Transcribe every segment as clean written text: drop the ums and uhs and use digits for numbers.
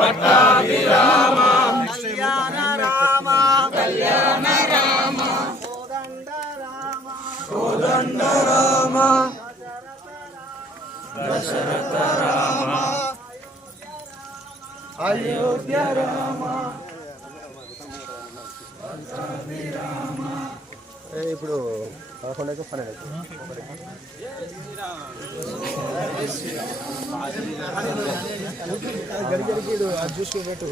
పట్టాభిరామ కళ్యాణ రామ కళ్యాణ రామ కోదండ రామ కోదండ రామ దశరథ రామ అయోధ్య రామ ఇప్పుడు 11 12 గడిగడికి అది చూసుకోబెట్టు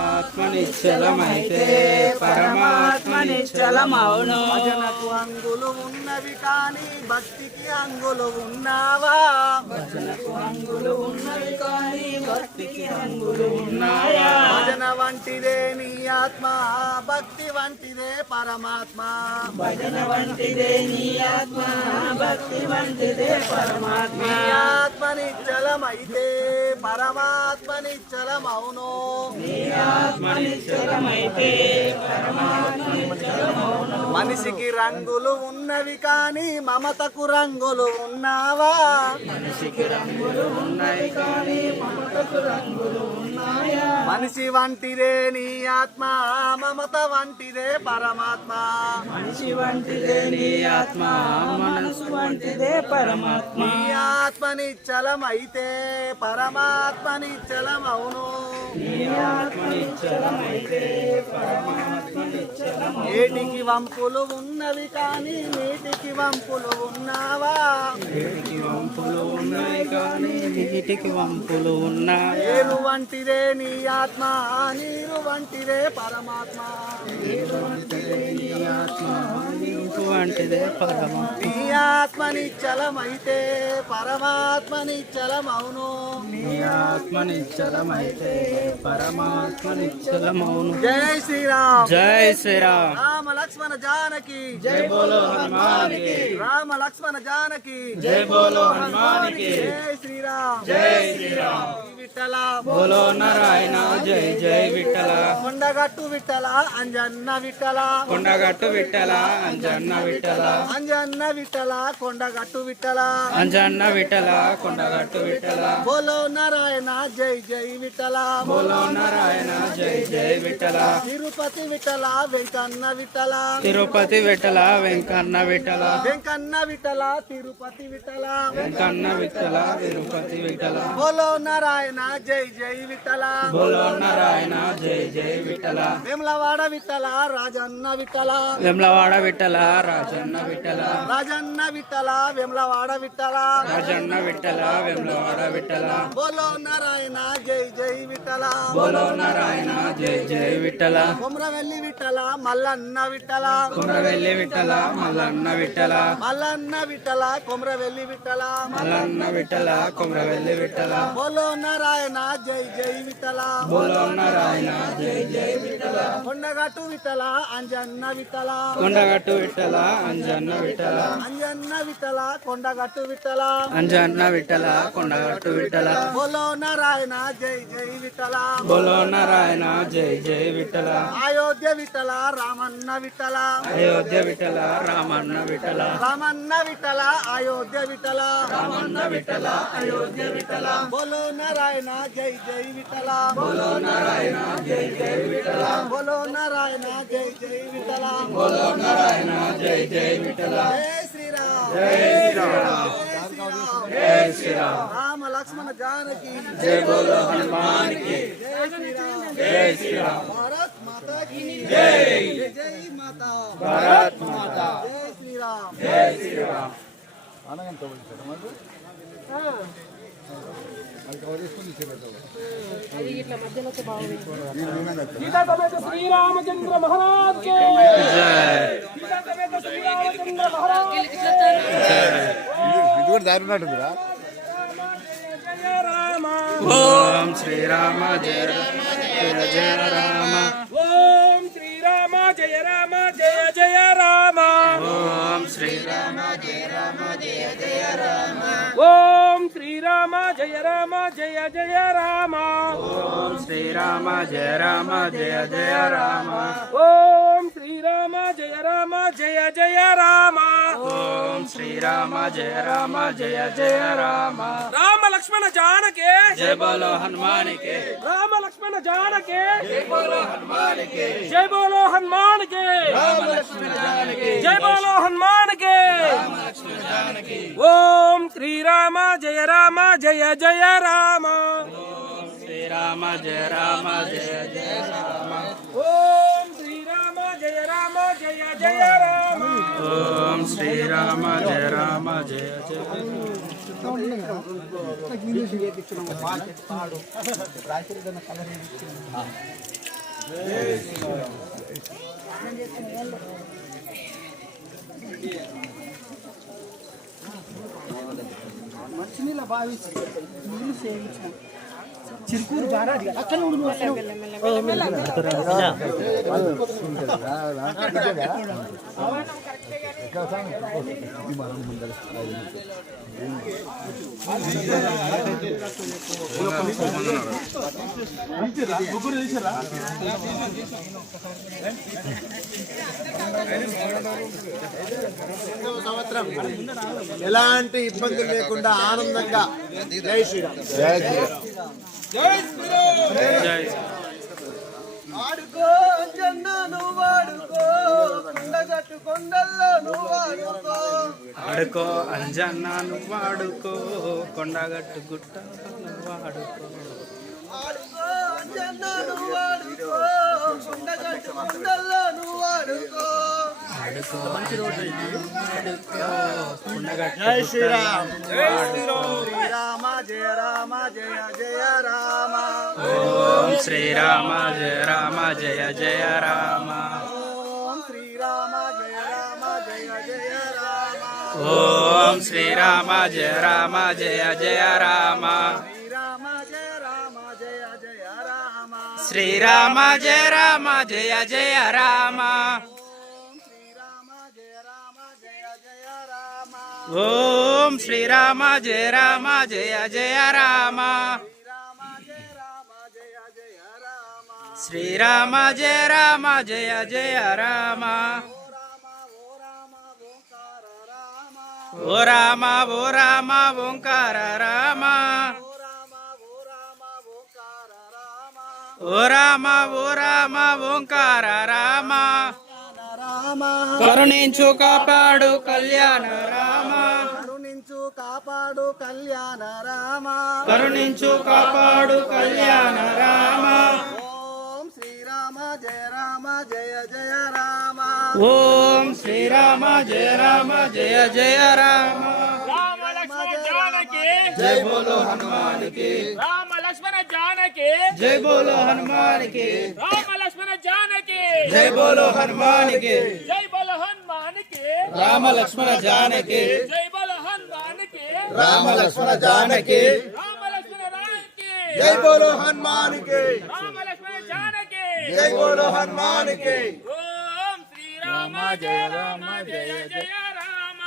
ఆత్మ నిశ్చలమైతే పరమాత్మ నిశ్చలమౌను. భజనకు అంగులు ఉన్నవి కానీ భక్తికి అంగులు ఉన్నావా? భజనకు అంగులు ఉన్నవి కానీ భక్తికి అంగులు ఉన్నాయా? భజన వంటిదే నీ ఆత్మ, భక్తి వంటిదే పరమాత్మ. భజన వంటిదే నీ ఆత్మ, భక్తి వంటిదే పరమాత్మ. నీ ఆత్మ నిశ్చలమైతే పరమాత్మ నిశ్చలమౌను. ఆత్మ నిశ్చలమైతే పరమాత్మ నిశ్చలమౌను. మనిషికి రంగులు ఉన్నవి కానీ మమతకు రంగులు ఉన్నావా? మనిషికి రంగులు ఉన్నాయి కానీ మమతకు రంగులు ఉన్నాయా? మనిషి వంటిదే నీ ఆత్మ, మమత వంటిదే పరమాత్మ. మనిషి వంటిదే నీ ఆత్మ, మనసు వంటిదే పరమాత్మ. నీ ఆత్మ నిశ్చలమైతే పరమాత్మ నిశ్చలమౌను. నీ ఆత్మ నిశ్చలమైతే పరమాత్మ నిశ్చలమౌను. ఏటికి వంపులు ఉన్నవి కానీ నీటికి వంపులు ఉన్నావా? వీటికి వంపులు ఉన్నాయి కానీ వీటికి వంపులు ఉన్నాయి. ఏరు వంటిదే నీ ఆత్మ, నీరు వంటిదే పరమాత్మ. నీరు వంటిదే నీ ఆత్మ, నీరు వంటిదే పరమాత్మ. నీ ఆత్మ నిశ్చలమైతే పరమాత్మ నిశ్చలమౌను. నీ ఆత్మ నిశ్చలమైతే పరమాత్మ నిశ్చలమౌను. జై శ్రీరామ్. జై శ్రీరామ్. రామ లక్ష్మణ జానకి జై బోలో హనుమానికి. రామ లక్ష్మణ జానకి జై బోలో హనుమానికి. జై శ్రీరామ్. జై శ్రీరామ్. విఠల బోలో నారాయణ. జై జై విఠల. కొండగట్టు విఠల అంజన్న విఠల. కొండగట్టు విఠల అంజన్న విఠల. అంజన్న విఠల కొండగట్టు విఠల. అంజన్న విఠల కొండగట్టు విఠల. బోలో నారాయణ జై జై విఠల. బోలో నారాయణ. జై జై విఠల. తిరుపతి విఠల వెంకన్న విఠల. తిరుపతి విఠల వెంకన్న విఠల. వెంకన్న విఠల తిరుపతి విఠల. వెంకన్న విఠల తిరుపతి విఠల. బోలో నారాయణ జై జై విఠల. బోలో నారాయణ. జై జై విఠల. వేములవాడ విఠల రాజన్న విఠల. వెమ్లవాడ విఠల రాజన్న విఠల. రాజన్న విఠల వేములవాడ విఠల. రాజన్న విఠల వెమ్లవాడ విఠల. బోలో నారాయణ జై జై విఠల. బోలో నారాయణ. జై జై విఠల. కొమరవెల్లి విఠల మల్లన్న విఠల. కొమరవెల్లి విఠల మల్లన్న విఠల. మల్లన్న విఠల కొమరవెల్లి విఠల. మల్లన్న విఠల కొమరవెల్లి విఠల. బోలో నారాయణ జై జై విఠల. బోలో నారాయణ. జై జై విఠల. కొండగట్టు విఠల అంజన్న విఠల. కొండగట్టు విఠల అంజన్న విఠల. అంజన్న విఠల కొండగట్టు విఠల. అంజన్న విఠల కొండగట్టు విఠల. బోలో నారాయణ జై జై విఠల. బోలో నారాయణ. జై జై విఠల. అయోధ్య విఠల రామన్న విఠల. అయోధ్య విఠల రామన్న విఠల. రామన్న విఠల అయోధ్య విఠల. రామన్న విఠల అయోధ్య విఠల. బోలో నారాయణ జై జై విఠల. బోలో నారాయణ. జై జై విఠల. బోలో నారాయణ జై జై విఠల. బోలో నారాయణ. జై జై విఠల. జై శ్రీరామ్. జై శ్రీరామ్. జై శ్రీరామ్. జై శ్రీరామ్. రామ లక్ష్మణ జానకి జై బోలో హనుమానికి. జై శ్రీరామ్. జై శ్రీరామ్. భారత్ మాతా की జై. జై జై మాతా. భారత్ మాతా. జై శ్రీరామ్. జై శ్రీరామ్. गीता समेत श्री रामचंद्र महाराज के జై. गीता समेत श्री रामचंद्र महाराज के ఇది కూడా దారి ఉన్నట్టుందిరా. जय राम ఓం శ్రీరామ జయ జయ జయ రామ. ओम श्री राम जय जय राम ఓం శ్రీరామ జయ రామ జయ జయ రామ. ओम श्री राम जय जय राम ఓం శ్రీరామ జయ రామ జయ జయ రామ. ओम श्री राम जय జయ రామ జయ జయ రామ ఓం శ్రీరామ జయ రామ జయ జయ రామ రామ లక్ష్మణ జానకి జయ బోలో హనుమాన్ కి రామ లక్ష్మణ జానకి జయ బోలో హనుమాన్ కి జై బోలో హనుమాన్ కి రామ లక్ష్మణ జానకి జై బోలో హనుమాన్ కి రామ లక్ష్మణ జానకి ఓం శ్రీరామ జయ రామ జయ జయ రామ ఓం శ్రీరామ జయ రామ జయ జయ రామ ఓం శ్రీరామ జయ రామ జయ జయ రామ ఓం శ్రీరామ జయ రామ జయ జయ మంచినీళ్ళ భావించి నీళ్ళు సేవించిన చిరుకూరు బాగా అక్కడ సంవత్సరం ఎలాంటి ఇబ్బందులు లేకుండా ఆనందంగా జై శ్రీరామ్ ఆడుకో జన్న నువ్వు వాడుకో కొండగట్టు కొండల్లో నువ్వు వాడుకో ఆడుకో అంజన్న నువ్వు వాడుకో కొండగట్టు గుట్ట వాడుకో ఆడుకో జన్న నువ్వు వాడుకో కొండగట్టు కొండల్లో నువ్వు వాడుకో జై శ్రీరామ్ శ్రీరామ జయ రామ జయ జయ రామ ఓం శ్రీరామ జయ రామ జయ జయ రామ ఓం శ్రీరామ జయ రామ జయ జయ రామ ఓం శ్రీరామ జయ రామ జయ జయ రామ శ్రీరామ జయ రామ జయ జయ రామ ఓం శ్రీరామ జయ రామ జయ జయ రామ శ్రీరామ జయ రామ జయ జయ రామ ఓ రామ ఓ రామ ఓంకార రామ ఓ రామ ఓ రామ ఓంకార రామ కరుణించు కాపాడు కళ్యాణ రామ కరుణించు కాపాడు కళ్యాణ రామ కరుణించు కాపాడు కళ్యాణ రామ ఓం శ్రీరామ జయ రామ జయ జయ రామ ఓం శ్రీరామ జయ రామ జయ జయ రామ రామ లక్ష్మణ జానకి జై బోలో హనుమాన్ కి రామ లక్ష్మణ జానకి జై బోలో హనుమాన్ కి రామ లక్ష్మణ జానకి జై బోలో హనుమాన్ కి జై బోలో హనుమాన్ కి రామ లక్ష్మణ జానకి జై బోలో హనుమాన్ కి రామ లక్ష్మణ జానకి రామ లక్ష్మణ జానకి జై బోలో హనుమాన్ కి రామ లక్ష్మణ జానకి జై బోలో హనుమాన్ కి ఓం శ్రీరామ జయ రామ జయ జయ రామ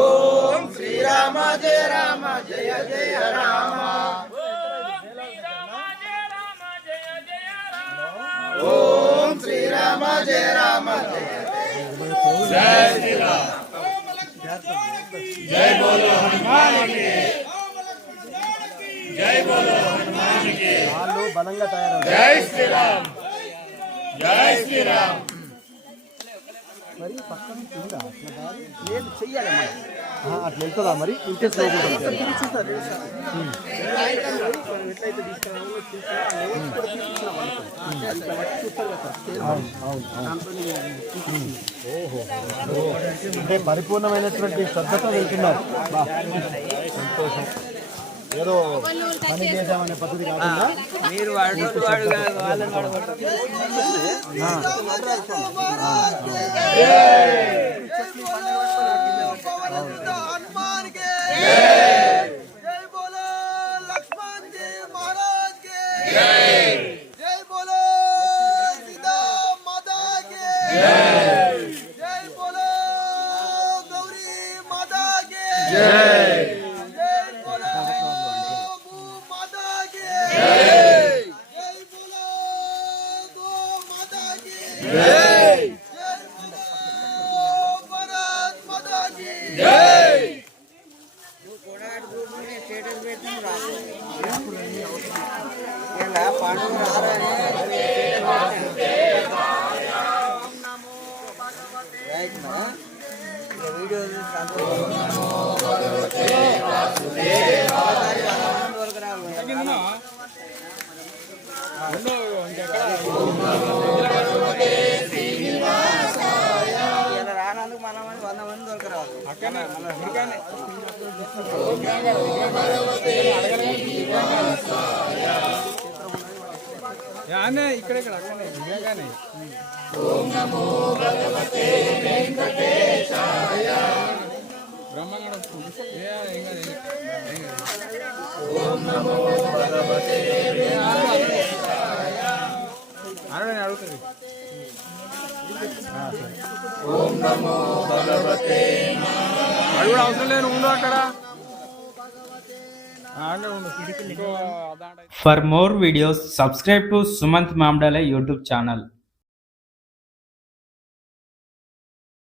ఓం శ్రీరామ జయ రామ జయ జయ రామ ఓం శ్రీరామ జయ రామ జయ జయ రామ ఓం శ్రీరామ జయ రామ జయ జయ శ్రీరామ్ జై బోలో హనుమాన్ కి జై బోలో హనుమాన్ కి బలంగా తయారు జై శ్రీరామ్ జై శ్రీరామ్ మరి పక్కన కింద అట్లా దారి ఏది చెయ్యాలి మనం అట్లా వెళ్తుందా మరి ఇంటే అంటే పరిపూర్ణమైనటువంటి శ్రద్ధతో వెళ్తున్నారు సంతోషం ఏదో పని చేద్దామనే పద్ధతి కాకుండా మీరు వాడు వాళ్ళని हनुमान के जय बोलो लक्ष्मण जी महाराज के जय बोलो सीता माता के जय बोलो गौरी माता के जय बोलो भू माता के जय बोलो गो माता के जय बोलो ఇలా పండుగ రారని రైట్ మా వీడియో ఇలా రానందుకు మనం 100 మంది దొరకరాదు ఇక్కడ అక్కడనే నిజంగానే బ్రహ్మంగడ అడుగుతుంది అడుగు అవసరం లేదు ఉండు అక్కడ For more videos, subscribe to Sumanth Mamdale YouTube channel.